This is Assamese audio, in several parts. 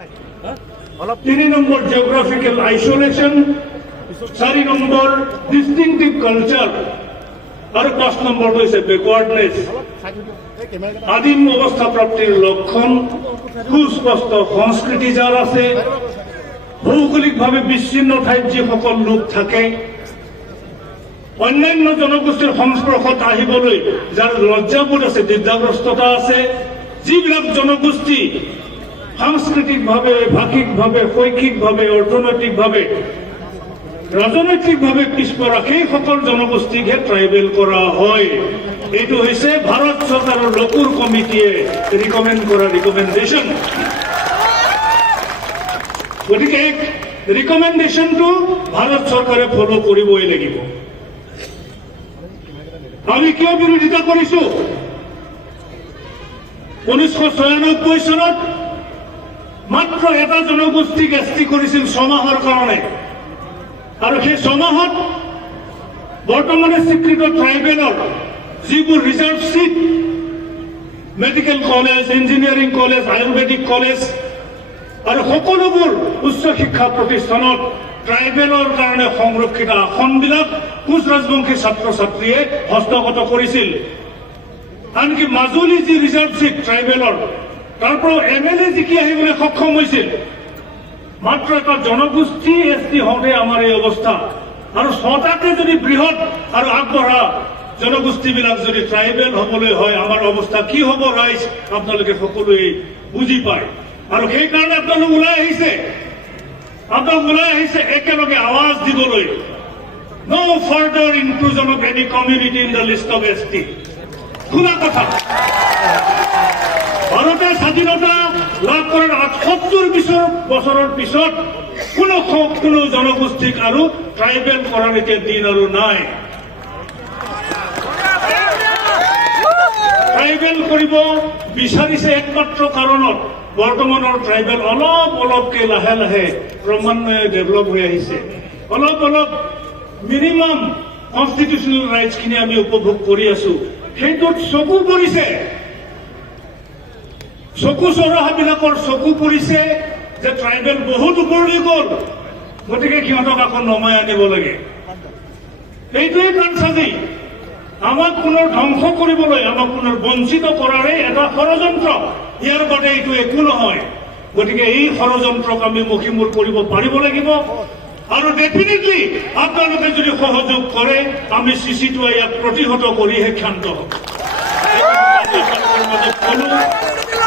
3 নম্বর জিওগ্রাফিক্যাল আইসোলেশন, 4 নম্বর ডিস্টিংটিভ কালচার, আর 5 নম্বর হয়েছে ব্যাকওয়ার্ডনেস। আদিম অবস্থা প্রাপ্তির লক্ষণ, সুস্পষ্ট সংস্কৃতি যার আছে, ভৌগোলিকভাবে বিচ্ছিন্ন ঠাইত যে সকল লোক থাকে, অন্যান্য জনগোষ্ঠীৰ সংস্পৰ্শত আহিবলৈ যাৰ লজ্জাবোধ আছে, দ্বিধাগ্ৰস্ততা আছে, যিবিলাক জনগোষ্ঠী সাংস্কৃতিকভাৱে, ভাষিকভাৱে, শৈক্ষিকভাৱে, অৰ্থনৈতিকভাৱে, ৰাজনৈতিকভাৱে পিছপৰা সেই সকল জনগোষ্ঠীকহে ট্ৰাইবেল কৰা হয়। এইটো হৈছে ভাৰত চৰকাৰৰ লকুৰ কমিটিয়ে ৰিকমেণ্ড কৰা ৰিকমেণ্ডেশ্যন। গতিকে ৰিকমেণ্ডেশ্যনটো ভাৰত চৰকাৰে ফলো কৰিবই লাগিব। আমি কিয় বিৰোধিতা কৰিছো? 1996 চনত মাত্ৰ এটা জনগোষ্ঠীক এছটি কৰিছিল 6 মাহৰ কাৰণে, আৰু সেই 6 মাহত বৰ্তমানে স্বীকৃত ট্ৰাইবেলৰ যিবোৰ reserve seat, medical college, engineering college, ayurvedic college আৰু সকলোবোৰ উচ্চ শিক্ষা প্ৰতিষ্ঠানত ট্ৰাইবেলৰ কাৰণে সংৰক্ষিত আসনবিলাক কোচ ৰাজবংশী ছাত্ৰ ছাত্ৰীয়ে হস্তগত কৰিছিল। আনকি মাজুলী যি ৰিজাৰ্ভ চিট ট্ৰাইবেলৰ, তাৰ পৰা MLA জিকি আহিবলৈ সক্ষম হৈছিল। মাত্ৰ এটা জনগোষ্ঠী এছটি হওঁতে আমাৰ এই অৱস্থা, আৰু 6টাকে যদি বৃহৎ আৰু আগবঢ়া জনগোষ্ঠীবিলাক যদি ট্ৰাইবেল হবলৈ হয়, আমাৰ অৱস্থা কি হ'ব ৰাইজ আপোনালোকে সকলোৱে বুজি পায়। আৰু সেইকাৰণে আপোনালোক ওলাই আহিছে একেলগে আৱাজ দিবলৈ, no further inclusion of any community in the list of ST। খোলা কথা, ভাৰতে স্বাধীনতা লাভ কৰাৰ 78 বছৰৰ পিছত কোনো জনগোষ্ঠীক আৰু ট্ৰাইবেল কৰাৰ এতিয়া দিন আৰু নাই। ট্ৰাইবেল কৰিব বিচাৰিছে একমাত্ৰ কাৰণত বৰ্তমানৰ ট্ৰাইবেল অলপকে লাহে লাহে ক্ৰমান্বয়ে ডেভেলপ হৈ আহিছে। অলপ মিনিমাম কনষ্টিটিউচনেল ৰাইটছখিনি আমি উপভোগ কৰি আছো। সেইটোত চকু পৰিছে, চকু চৰহাবিলাকৰ চকু পৰিছে যে ট্ৰাইবেল বহুত ওপৰলৈ গ'ল, গতিকে সিহঁতক আকৌ নমাই আনিব লাগে। এইটোৱেই কাণচাজি আমাক পুনৰ ধ্বংস কৰিবলৈ, আমাক পুনৰ বঞ্চিত কৰাৰে এটা ষড়যন্ত্ৰ। ইয়াৰ বাদে এইটো একো নহয়। গতিকে এই ষড়যন্ত্ৰক আমি মষিমূৰ কৰিব পাৰিব লাগিব, আৰু ডেফিনেটলি আপোনালোকে যদি সহযোগ কৰে আমি চিচিটোৱে ইয়াক প্ৰতিহত কৰিহে ক্ষান্ত হব।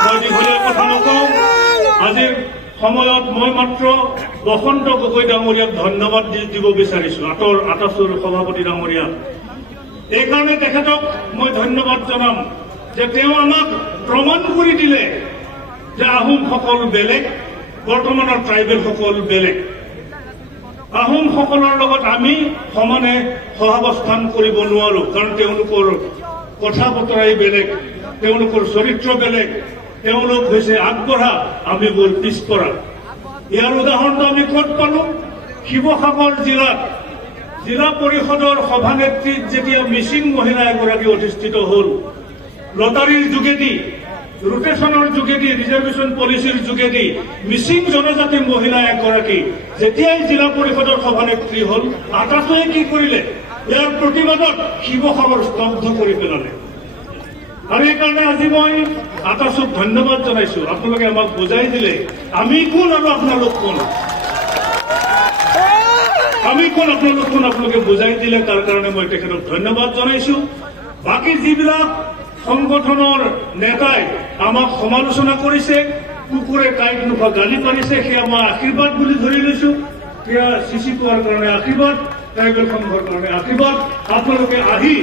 মই দীঘলীয়া কথা নকওঁ। আজিৰ সময়ত মই মাত্ৰ বসন্ত গগৈ ডাঙৰীয়াক ধন্যবাদ দিব বিচাৰিছো, আটাচুৰ সভাপতি ডাঙৰীয়াক। এইকাৰণে তেখেতক মই ধন্যবাদ জনাম যে তেওঁ আমাক প্ৰমাণ কৰি দিলে যে আহোমসকল বেলেগ, বৰ্তমানৰ ট্ৰাইবেলসকল বেলেগ। আহোমসকলৰ লগত আমি সমানে সহাৱস্থান কৰিব নোৱাৰো, কাৰণ তেওঁলোকৰ কথা বতৰাই বেলেগ, তেওঁলোকৰ চৰিত্ৰ বেলেগ, তেওঁলোক হৈছে আগবঢ়া, আমি বোৰ পিছপৰা। ইয়াৰ উদাহৰণটো আমি ক'ত পালো? শিৱসাগৰ জিলাত জিলা পৰিষদৰ সভানেত্ৰীত যেতিয়া মিচিং মহিলা এগৰাকী অধিষ্ঠিত হ'ল, লটাৰীৰ যোগেদি, ৰোটেশনৰ যোগেদি, ৰিজাৰ্ভেশ্যন পলিচিৰ যোগেদি মিচিং জনজাতি মহিলা এগৰাকী যেতিয়াই জিলা পৰিষদৰ সভানেত্ৰী হ'ল, আটাচুৱে কি কৰিলে? ইয়াৰ প্ৰতিবাদত শিৱসাগৰ স্তব্ধ কৰি পেলালে। আৰু এইকাৰণে আজি মই আটাচুক ধন্যবাদ জনাইছো। আপোনালোকে আমাক বুজাই দিলে আমি কোন আৰু আপোনালোক কোন। আপোনালোকে বুজাই দিলে, তাৰ কাৰণে মই তেখেতক ধন্যবাদ জনাইছো। বাকী যিবিলাক সংগঠনৰ নেতাই আমাক সমালোচনা কৰিছে, কুকুৰে কাঁইট নোখোৱা গালি পাৰিছে, সেয়া মই আশীৰ্বাদ বুলি ধৰি লৈছো। সেয়া চিচিটোৱাৰ কাৰণে আশীৰ্বাদ, ট্ৰাইবেল সংঘৰ কাৰণে আশীৰ্বাদ। আপোনালোকে আহি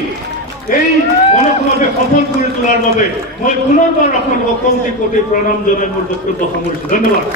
এই মনোসমাৱেশ সফল কৰি তোলাৰ বাবে মই পুনৰবাৰ আপোনালোকক কোটি কোটি প্ৰণাম জনাই মোৰ বক্তব্য সামৰিছো। ধন্যবাদ।